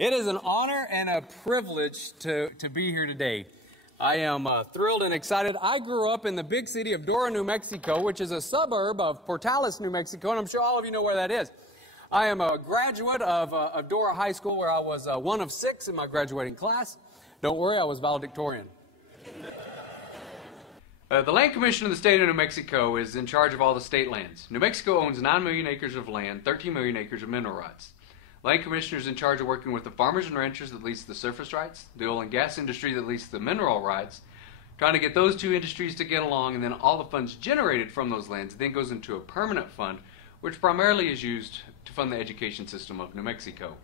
It is an honor and a privilege to be here today. I am thrilled and excited. I grew up in the big city of Dora, New Mexico, which is a suburb of Portales, New Mexico, and I'm sure all of you know where that is. I am a graduate of Dora High School, where I was one of 6 in my graduating class. Don't worry, I was valedictorian. The Land Commission of the state of New Mexico is in charge of all the state lands. New Mexico owns 9 million acres of land, 13 million acres of mineral rights. Land Commissioner is in charge of working with the farmers and ranchers that lease the surface rights, the oil and gas industry that lease the mineral rights, trying to get those two industries to get along, and then all the funds generated from those lands then goes into a permanent fund, which primarily is used to fund the education system of New Mexico.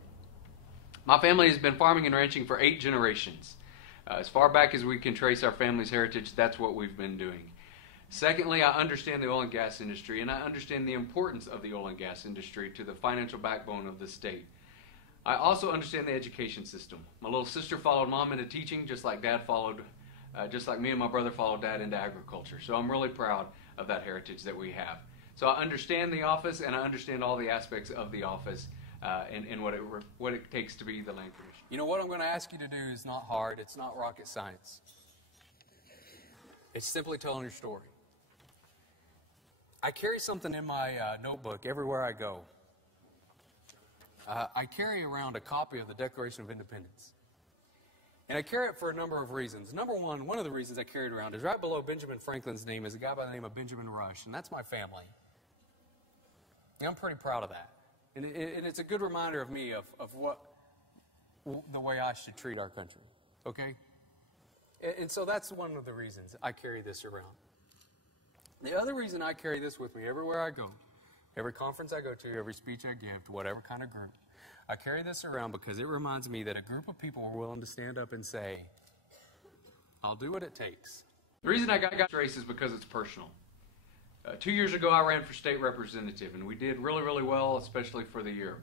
My family has been farming and ranching for 8 generations. As far back as we can trace our family's heritage, that's what we've been doing. Secondly, I understand the oil and gas industry, and I understand the importance of the oil and gas industry to the financial backbone of the state. I also understand the education system. My little sister followed mom into teaching, just like me and my brother followed dad into agriculture. So I'm really proud of that heritage that we have. So I understand the office, and I understand all the aspects of the office and what it takes to be the Land Commissioner. You know, what I'm going to ask you to do is not hard. It's not rocket science. It's simply telling your story. I carry something in my notebook everywhere I go. I carry around a copy of the Declaration of Independence. And I carry it for a number of reasons. Number one of the reasons I carry it around is right below Benjamin Franklin's name is a guy by the name of Benjamin Rush, and that's my family. And I'm pretty proud of that. And it's a good reminder of me of the way I should treat our country, okay? And so that's one of the reasons I carry this around. The other reason I carry this with me everywhere I go, every conference I go to, every speech I give, to whatever kind of group, I carry this around because it reminds me that a group of people are willing to stand up and say, I'll do what it takes. The reason I got this race is because it's personal. 2 years ago, I ran for state representative, and we did really, really well, especially for the year.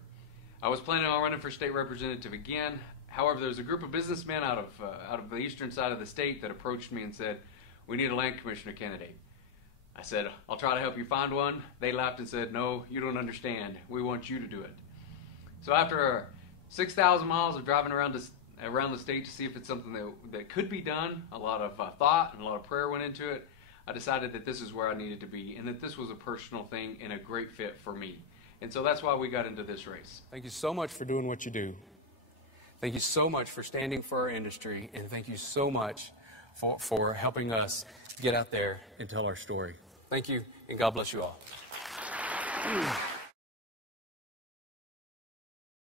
I was planning on running for state representative again. However, there was a group of businessmen out of the eastern side of the state that approached me and said, we need a land commissioner candidate. I said, I'll try to help you find one. They laughed and said, no, you don't understand. We want you to do it. So after 6,000 miles of driving around the state to see if it's something that could be done, a lot of thought and a lot of prayer went into it, I decided that this is where I needed to be and that this was a personal thing and a great fit for me. And so that's why we got into this race. Thank you so much for doing what you do. Thank you so much for standing for our industry, and thank you so much for helping us get out there and tell our story. Thank you, and God bless you all.